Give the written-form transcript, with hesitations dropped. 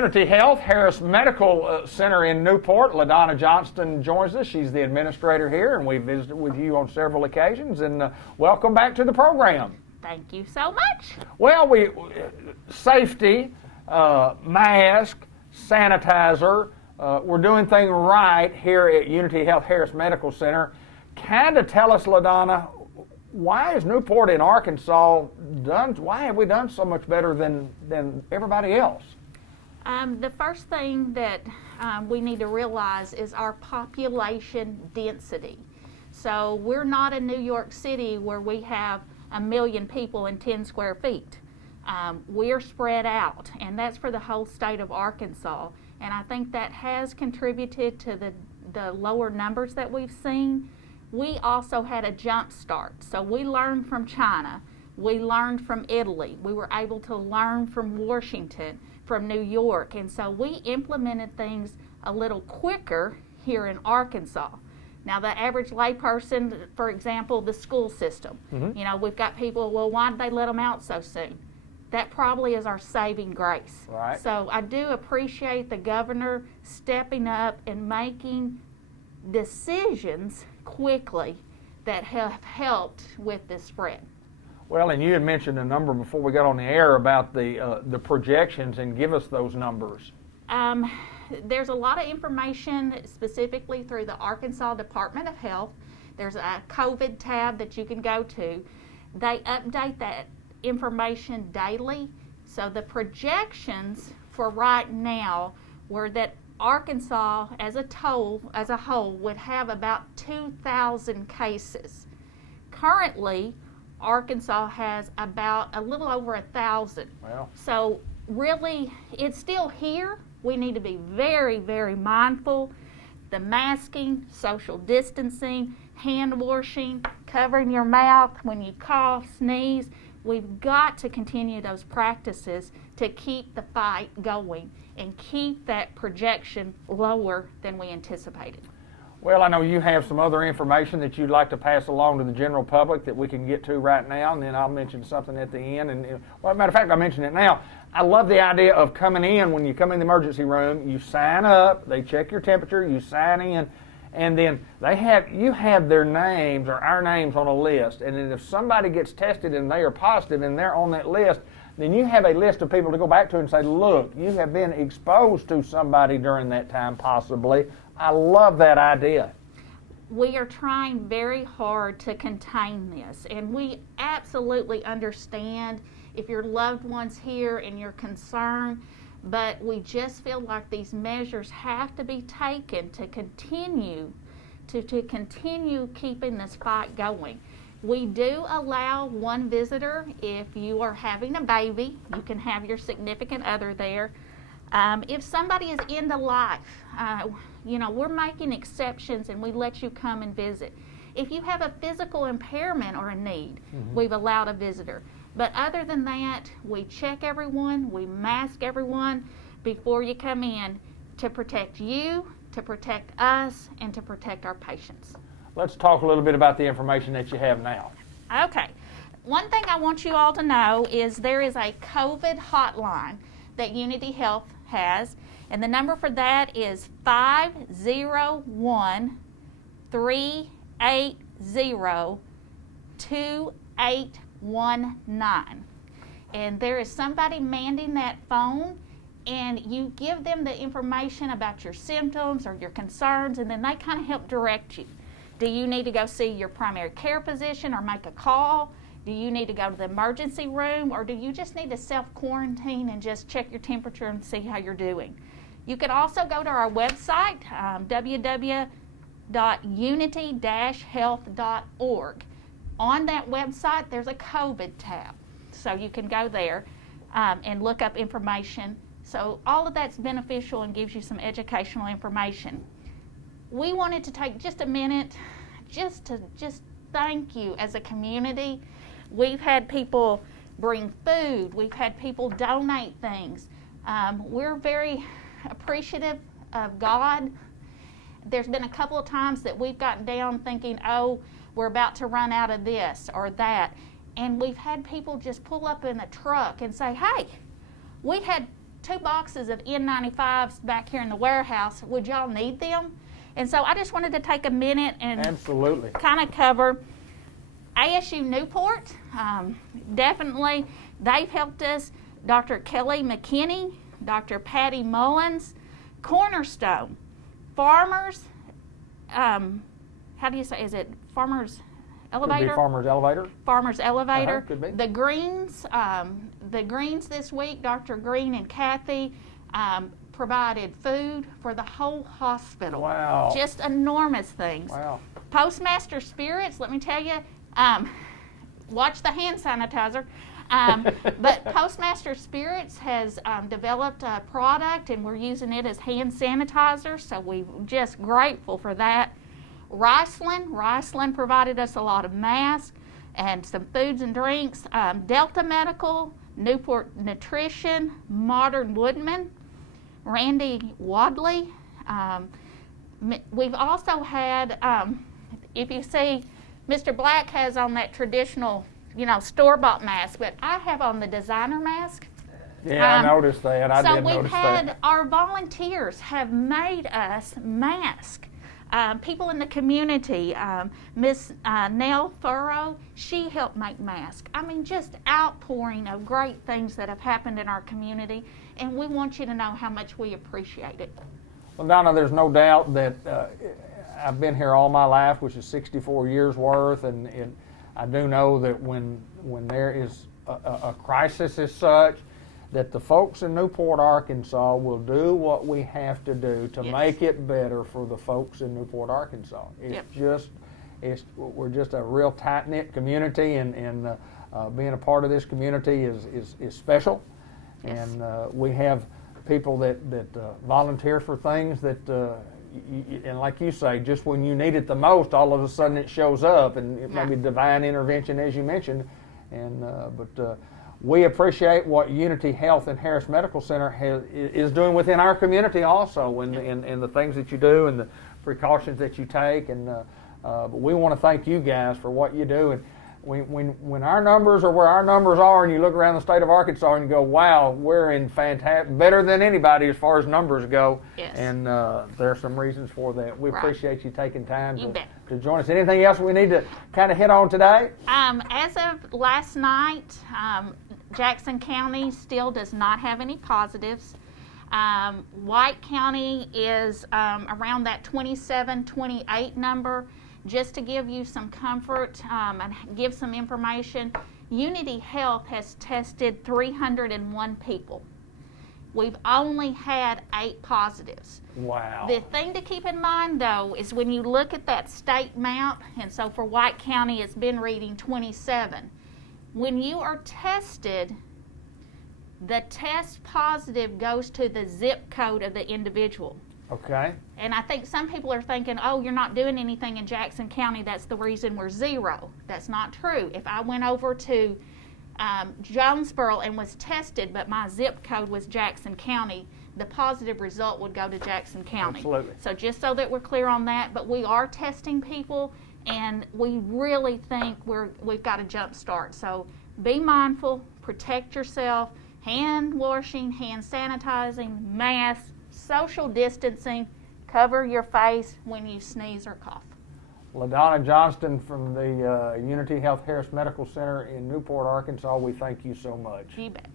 Unity Health, Harris Medical Center in Newport. LaDonna Johnston joins us. She's the administrator here, and we've visited with you on several occasions. And welcome back to the program. Thank you so much. Well, safety, mask, sanitizer, we're doing things right here at Unity Health Harris Medical Center. Kind of tell us, LaDonna, why is Newport in Arkansas why have we done so much better than everybody else? The first thing that we need to realize is our population density. So we're not in New York City where we have 1 million people in 10 square feet. We're spread out, and that's for the whole state of Arkansas. And I think that has contributed to the lower numbers that we've seen. We also had a jump start. So we learned from China. We learned from Italy. We were able to learn from Washington, from New York. And so we implemented things a little quicker here in Arkansas. Now, the average layperson, for example, the school system, you know, we've got people, well, why did they let them out so soon? That probably is our saving grace. Right. So I do appreciate the governor stepping up and making decisions quickly that have helped with this spread. Well, and you had mentioned a number before we got on the air about the projections, and give us those numbers. There's a lot of information specifically through the Arkansas Department of Health. There's a COVID tab that you can go to. They update that information daily. So the projections for right now were that Arkansas as a whole would have about 2,000 cases. Currently, Arkansas has about a little over 1,000. Wow. So really, it's still here. We need to be very, very mindful. The masking, social distancing, hand washing, covering your mouth when you cough, sneeze. We've got to continue those practices to keep the fight going and keep that projection lower than we anticipated. Well, I know you have some other information that you'd like to pass along to the general public that we can get to right now, and then I'll mention something at the end. And well, matter of fact, I'll mention it now. I love the idea of coming in. When you come in the emergency room, you sign up, they check your temperature, you sign in, and then you have their names or our names on a list. And then if somebody gets tested and they are positive and they're on that list, then you have a list of people to go back to and say, look, you have been exposed to somebody during that time possibly. I love that idea. We are trying very hard to contain this, and we absolutely understand if your loved one's here and you're concerned, but we just feel like these measures have to be taken to continue keeping this fight going. We do allow one visitor. If you are having a baby, you can have your significant other there. If somebody is end of life, you know, we're making exceptions and we let you come and visit. If you have a physical impairment or a need, we've allowed a visitor. But other than that, we check everyone, we mask everyone before you come in to protect you, to protect us, and to protect our patients. Let's talk a little bit about the information that you have now. Okay. One thing I want you all to know is there is a COVID hotline that Unity Health has, and the number for that is 501-380-2819. And there is somebody manning that phone, and you give them the information about your symptoms or your concerns, and then they kind of help direct you. Do you need to go see your primary care physician or make a call? Do you need to go to the emergency room, or do you just need to self-quarantine and just check your temperature and see how you're doing? You could also go to our website, www.unity-health.org. On that website, there's a COVID tab, so you can go there and look up information. So all of that's beneficial and gives you some educational information. We wanted to take just a minute to thank you as a community. We've had people bring food. We've had people donate things. We're very appreciative of God. There's been a couple of times that we've gotten down thinking, oh, we're about to run out of this or that. And we've had people just pull up in a truck and say, hey, we had 2 boxes of N95s back here in the warehouse. Would y'all need them? And so I just wanted to take a minute and Absolutely. kind of cover ASU Newport. Definitely, they've helped us. Dr. Kelly McKinney, Dr. Patty Mullins, Cornerstone, Farmers, how do you say, is it Farmers Elevator? Could be Farmer's Elevator. Farmers Elevator. Could be. The Greens this week, Dr. Green and Kathy provided food for the whole hospital. Wow. Just enormous things. Wow. Postmaster Spirits, let me tell you, watch the hand sanitizer. But Postmaster Spirits has developed a product, and we're using it as hand sanitizer, so we're just grateful for that. Riceland provided us a lot of masks and some foods and drinks. Delta Medical, Newport Nutrition, Modern Woodman, Randy Wadley. We've also had, if you see, Mr. Black has on that traditional, store-bought mask, but I have on the designer mask. Yeah, I noticed that. I did notice that. So our volunteers have made us masks. People in the community, Miss Nell Furrow, she helped make masks. I mean, just outpouring of great things that have happened in our community, and we want you to know how much we appreciate it. Well, Donna, there's no doubt that I've been here all my life, which is 64 years worth, and I do know that when there is a crisis as such, that the folks in Newport, Arkansas will do what we have to do to make it better for the folks in Newport, Arkansas. We're just a real tight-knit community, and being a part of this community is special. Yes. And we have people that volunteer for things that, and like you say, just when you need it the most, all of a sudden it shows up, and it may be divine intervention, as you mentioned. And but we appreciate what Unity Health and Harris Medical Center is doing within our community also, in the things that you do and the precautions that you take. And but we want to thank you guys for what you do. And when our numbers are where our numbers are, and you look around the state of Arkansas and you go, wow, we're in fantastic, better than anybody as far as numbers go. Yes. And there are some reasons for that. We appreciate you taking time to join us. Anything else we need to kind of hit on today? As of last night, Jackson County still does not have any positives. White County is around that 27, 28 number. Just to give you some comfort and give some information, Unity Health has tested 301 people. We've only had 8 positives. Wow. The thing to keep in mind, though, is when you look at that state map, and so for White County it's been reading 27. When you are tested, the test positive goes to the zip code of the individual. Okay. And I think some people are thinking, oh, you're not doing anything in Jackson County, that's the reason we're 0. That's not true. If I went over to Jonesboro and was tested, but my zip code was Jackson County, the positive result would go to Jackson County. Absolutely. So just so that we're clear on that, but we are testing people, and we really think we've got a jump start. So be mindful, protect yourself, hand washing, hand sanitizing, masks, social distancing, cover your face when you sneeze or cough. LaDonna Johnston from the Unity Health Harris Medical Center in Newport, Arkansas, we thank you so much. You bet.